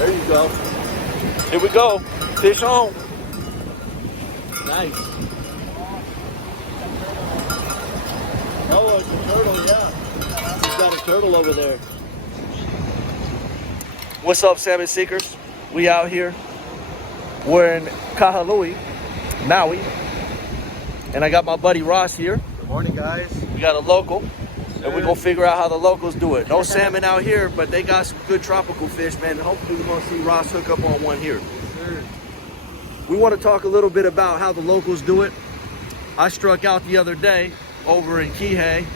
There you go. Here we go. Fish on. Nice. Oh, it's a turtle, yeah. He's got a turtle over there. What's up, salmon seekers? We out here. We're in Kahului, Maui. And I got my buddy Ross here. Good morning, guys. We got a local. And we're gonna figure out how the locals do it. No salmon out here, but they got some good tropical fish, man. And hopefully we're gonna see Ross hook up on one here. Sure. We want to talk a little bit about how the locals do it. I struck out the other day over in Kihei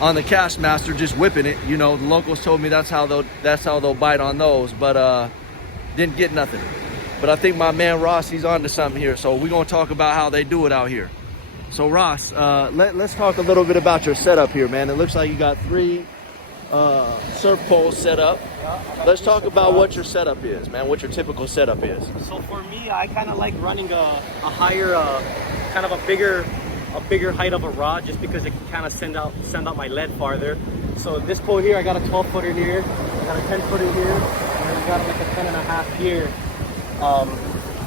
on the Castmaster, just whipping it. You know, the locals told me that's how they'll bite on those, but didn't get nothing. But I think my man Ross, he's on to something here. So we're gonna talk about how they do it out here. So Ross, let's talk a little bit about your setup here, man. It looks like you got 3 surf poles set up. Let's talk about what your setup is, man. What your typical setup is. So for me, I kind of like running a higher, kind of a bigger height of a rod, just because it can kind of send out my lead farther. So this pole here, I got a 12-footer here, I got a 10-footer here, and then I got like a 10.5 here.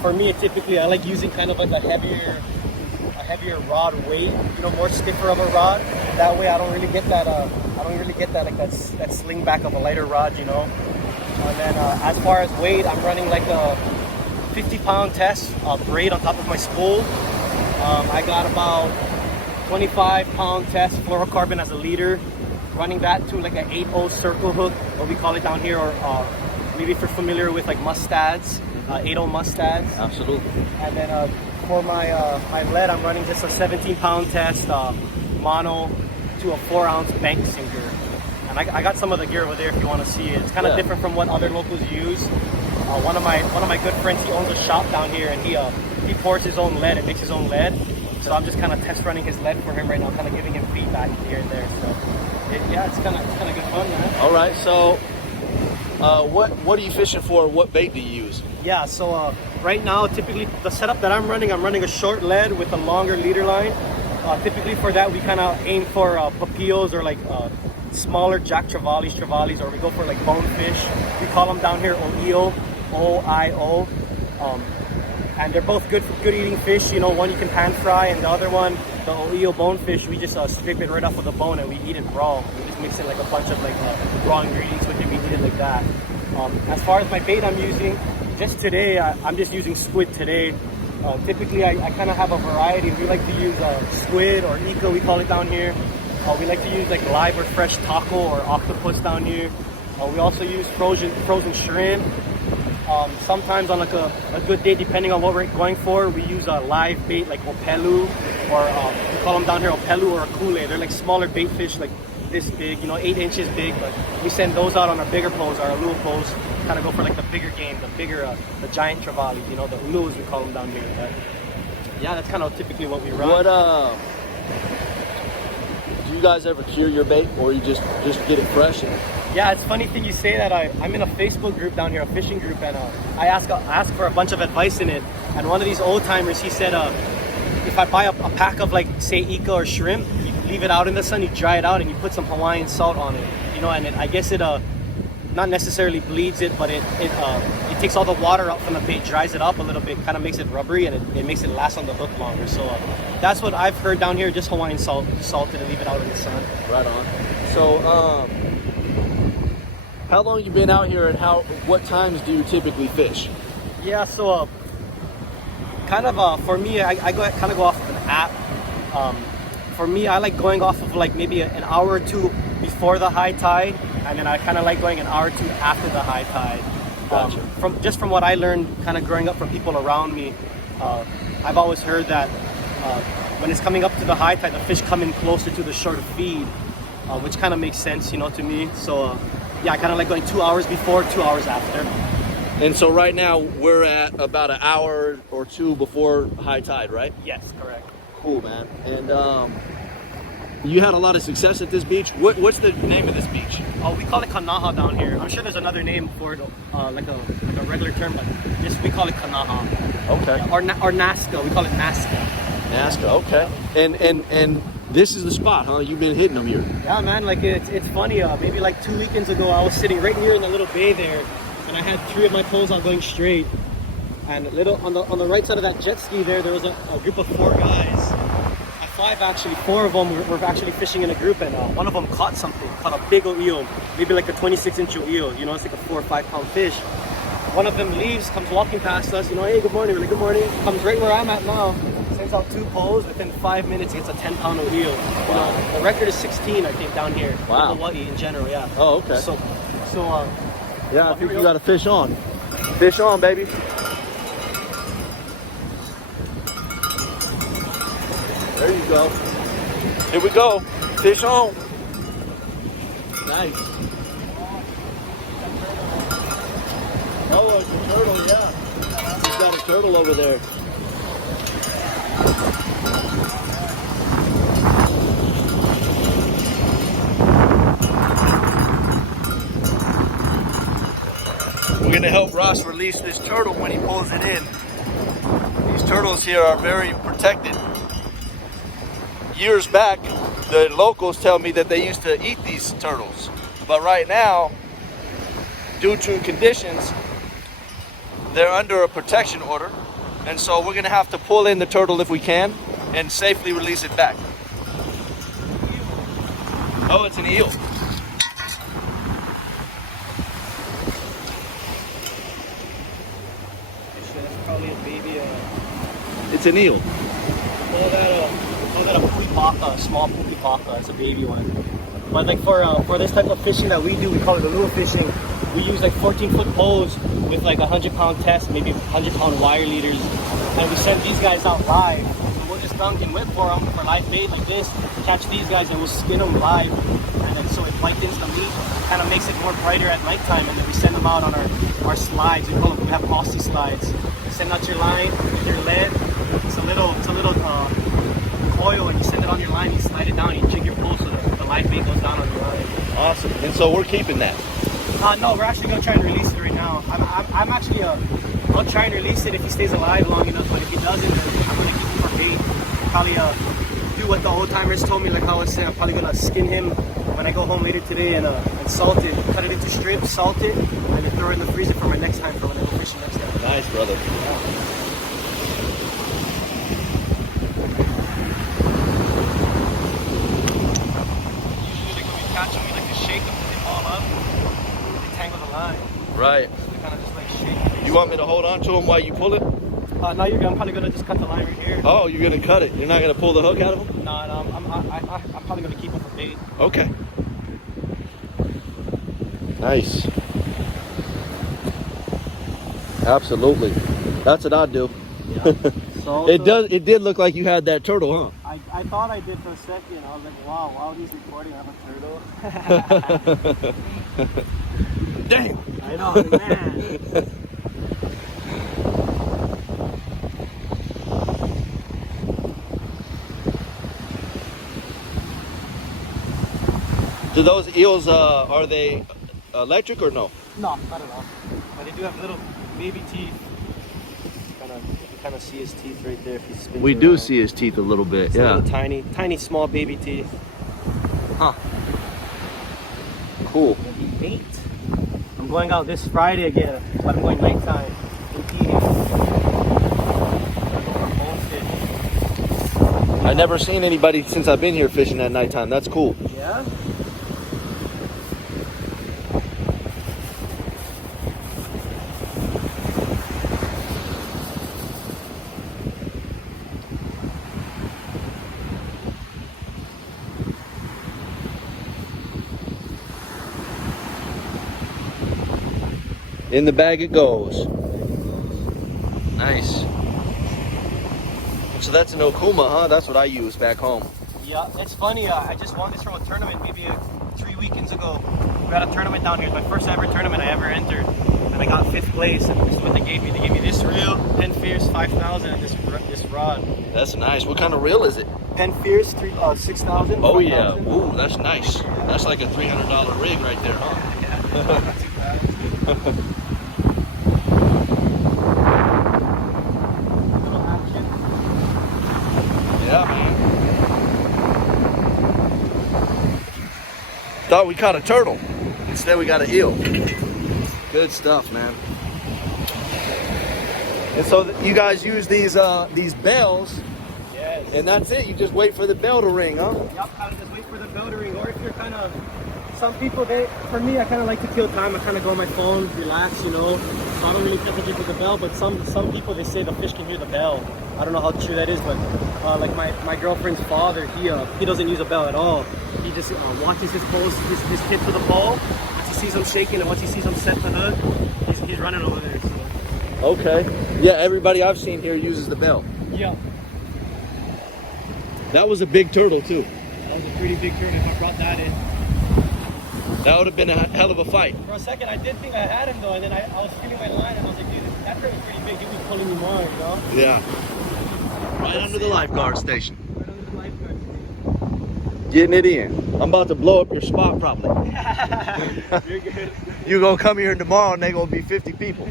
For me, typically I like using kind of like a heavier rod weight, you know, more stiffer of a rod. That way I don't really get that like that sling back of a lighter rod, you know. And then as far as weight, I'm running like a 50-pound test braid on top of my spool. I got about 25-pound test fluorocarbon as a leader, running that to like an 8/0 circle hook, what we call it down here, or maybe if you're familiar with like mustads, 8/0 mustads. Absolutely. And then for my lead, I'm running just a 17-pound test mono to a 4-ounce bank sinker. And I got some of the gear over there if you want to see it. It's kind of different from what other locals use. One of my good friends, he owns a shop down here, and he pours his own lead and makes his own lead. So I'm just kind of test running his lead for him right now, kind of giving him feedback here and there. So yeah, it's kind of good fun, man. All right, so what are you fishing for? What bait do you use? Yeah, so right now, typically the setup that I'm running a short lead with a longer leader line. Typically for that, we kind of aim for papillos or like smaller jack trevallies, or we go for like bonefish. We call them down here oio, O-I-O. And they're both good eating fish. You know, one you can pan fry, and the other one, the oio bonefish, we just scrape it right off of the bone and we eat it raw. We just mix it like a bunch of like raw ingredients with it. We eat it like that. As far as my bait I'm using, just today, I'm just using squid today. Typically, I kind of have a variety. We like to use squid, or ika, we call it down here. We like to use like live or fresh taco or octopus down here. We also use frozen shrimp. Sometimes on like a good day, depending on what we're going for, we use a live bait like opelu, or we call them down here opelu or a kule. They're like smaller bait fish, like this big, you know, 8 inches big, but we send those out on our bigger poles, our ulu poles, kind of go for like the bigger game, the giant trevallies, you know, the ulus we call them down here. But yeah, that's kind of typically what we run. What do you guys ever cure your bait, or you just get it fresh? Yeah, it's funny thing you say that. I'm in a Facebook group down here, a fishing group, and I ask for a bunch of advice in it. And one of these old timers, he said, if I buy a pack of like say ika or shrimp, you leave it out in the sun, you dry it out, and you put some Hawaiian salt on it. You know, and I guess it not necessarily bleeds it, but it takes all the water out from the bait, dries it up a little bit, kind of makes it rubbery, and it makes it last on the hook longer. So that's what I've heard down here, just Hawaiian salt, salted and leave it out in the sun. Right on. So how long you been out here, and what times do you typically fish? Yeah, so kind of for me, I go off of an app. For me, I like going off of like maybe an hour or two before the high tide, and then I kind of like going an hour or two after the high tide. Gotcha. From what I learned, kind of growing up from people around me, I've always heard that when it's coming up to the high tide, the fish come in closer to the shore to feed, which kind of makes sense, you know, to me. So yeah, I kind of like going 2 hours before, 2 hours after. And so right now we're at about an hour or two before high tide, right? Yes, correct. Cool, man. And you had a lot of success at this beach. What's the name of this beach? Oh, we call it Kanaha down here. I'm sure there's another name for it, like a regular term, but we call it Kanaha. Okay. Or Nazca. We call it Nazca. Nazca. Okay. And this is the spot, huh? You've been hitting them here. Yeah, man. Like it's funny. Maybe like 2 weekends ago, I was sitting right here in the little bay there, and I had 3 of my poles out going straight. And little on the right side of that jet ski there was a group of 4 guys. 5 actually, 4 of them were actually fishing in a group, and one of them caught a big old eel, maybe like a 26-inch eel. You know, it's like a 4 or 5 pound fish. One of them leaves, comes walking past us. You know, hey, good morning. We're like, good morning. Comes right where I'm at now. Sends out 2 poles. Within 5 minutes, he gets a 10-pound eel. You know, the record is 16, I think, down here. Wow. In Hawaii in general, yeah. Oh, okay. So yeah, I think you got to fish on. Fish on, baby. There you go. Here we go. Fish on. Nice. Oh, it's a turtle, yeah. He's got a turtle over there. We're going to help Ross release this turtle when he pulls it in. These turtles here are very protected. Years back, the locals tell me that they used to eat these turtles. But right now, due to conditions, they're under a protection order. And so we're gonna have to pull in the turtle if we can and safely release it back. Oh, it's an eel. That's probably a baby. It's an eel. Call that a pupipaka, a small pupipaka. It's a baby one. But like for this type of fishing that we do, we call it lure fishing. We use like 14-foot poles with like 100-pound test, maybe 100-pound wire leaders, and we send these guys out live. So we'll just dunk and whip for them for live bait like this. Catch these guys and we'll skin them live, and then so it whitens the meat, kind of makes it more brighter at nighttime, and then we send them out on our slides. We have mossy slides. You send out your line with your lead. It's a little coil, and you send it on your line. You slide it down. You jig your pole so the live bait goes down on your line. Awesome. And so we're keeping that. No, we're actually gonna try and release it right now. I'm actually I'll try and release it if he stays alive long enough. But if he doesn't, then I'm gonna keep him for bait. Probably do what the old timers told me, like how I was saying. I'm probably gonna skin him when I go home later today and salt it, cut it into strips, salt it, and then throw it in the freezer for my next time for when I go fishing next time. Nice, brother. Yeah. Catch them, we like to shake them till they fall up, they tangle the line. Right. So they kind of just like shake. You want me to hold on to them while you pull it? No, you're good. I'm probably gonna just cut the line right here. Oh, you're gonna cut it. You're not gonna pull the hook out of them? No, I'm probably gonna keep them for bait. Okay. Nice. Absolutely. That's what I'd do. Yeah. So It did look like you had that turtle, huh? I thought I did for a second. I was like, wow, while he's recording, I have a turtle. Damn. I know, man. Do those eels, are they electric or no? No, not at all. But they do have little baby teeth. You can kind of see his teeth right there if he spins We do around. see his teeth a little bit, It's yeah. little tiny, small baby teeth. Huh. Cool. Maybe 8. I'm going out this Friday again, but I'm going nighttime. I've never seen anybody since I've been here fishing at nighttime. That's cool. Yeah? In the bag it goes. Nice. So that's an okuma, huh? That's what I use back home. Yeah, it's funny. I just won this from a tournament maybe 3 weekends ago. We had a tournament down here. It's my first ever tournament I ever entered. And I got 5th place. And this is what they gave me. They gave me this reel, Penn Fierce 5000, and this rod. That's nice. What kind of reel is it? Penn Fierce 6000. Oh yeah. Ooh, that's nice. That's like a $300 rig right there, huh? Yeah, not too bad. Little action. Yeah, man. Thought we caught a turtle. Instead we got an eel. Good stuff, man. And so you guys use these bells, Yes. and that's it. You just wait for the bell to ring, huh? Yep, kind of just wait for the bell to ring. Or if you're kind of, some people, for me, I kind of like to kill time. I kind of go on my phone, relax, you know. So I don't really pay attention to the bell, but some people, they say the fish can hear the bell. I don't know how true that is, but like my girlfriend's father, he doesn't use a bell at all. He just watches his kid to the pole. Once he sees him shaking and once he sees him set the hook, he's running over there. So. Okay. Yeah, everybody I've seen here uses the bell. Yeah. That was a big turtle too. That was a pretty big turtle if I brought that in. That would have been a hell of a fight. For a second, I did think I had him though, and then I was feeling my line, and I was like, dude, that turtle's pretty big. He was pulling me more, you know? Yeah. Right under the lifeguard station. Right under the lifeguard station. Getting it in. I'm about to blow up your spot probably. You're good. You gonna come here tomorrow and they gonna be 50 people.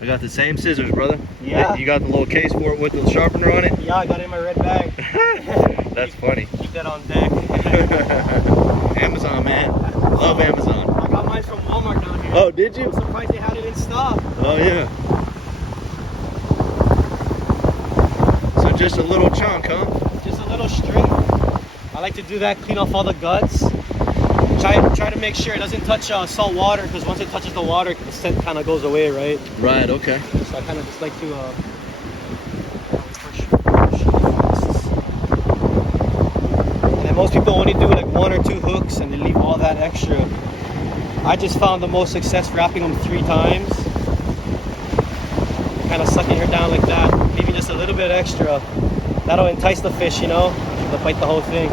I got the same scissors, brother. Yeah. You got the little case for it with the sharpener on it? Yeah, I got it in my red bag. That's funny. Keep that on deck. Amazon, man. Love Amazon. I got mine from Walmart down here. Oh, did you? I'm surprised they had it in stock. Oh, yeah. So just a little chunk, huh? Just a little string. I like to do that, clean off all the guts. Try to make sure it doesn't touch salt water, because once it touches the water, the scent kind of goes away, right? Right, okay. So I kind of just like to and then most people only do like 1 or 2 hooks and they leave all that extra. I just found the most success wrapping them 3 times. Kind of sucking her down like that, leaving just a little bit extra. That'll entice the fish, you know? They'll bite the whole thing.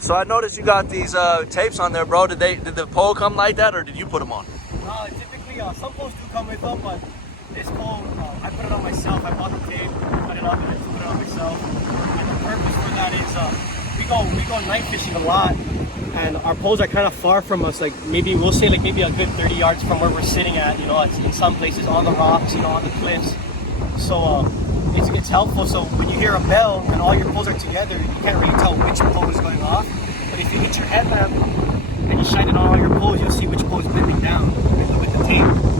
So I noticed you got these tapes on there, bro. Did the pole come like that, or did you put them on? Typically, some poles do come with them, but this pole, I put it on myself. I bought the tape, cut it up, and I just put it on myself. And the purpose for that is we go night fishing a lot, and our poles are kind of far from us. Like maybe we'll say like maybe a good 30 yards from where we're sitting at. You know, it's in some places on the rocks, you know, on the cliffs. So it's helpful. So when you hear a bell and all your poles are together, you can't really tell which pole is going off. But if you get your headlamp and you shine it on all your poles, you'll see which pole is bending down with the tape.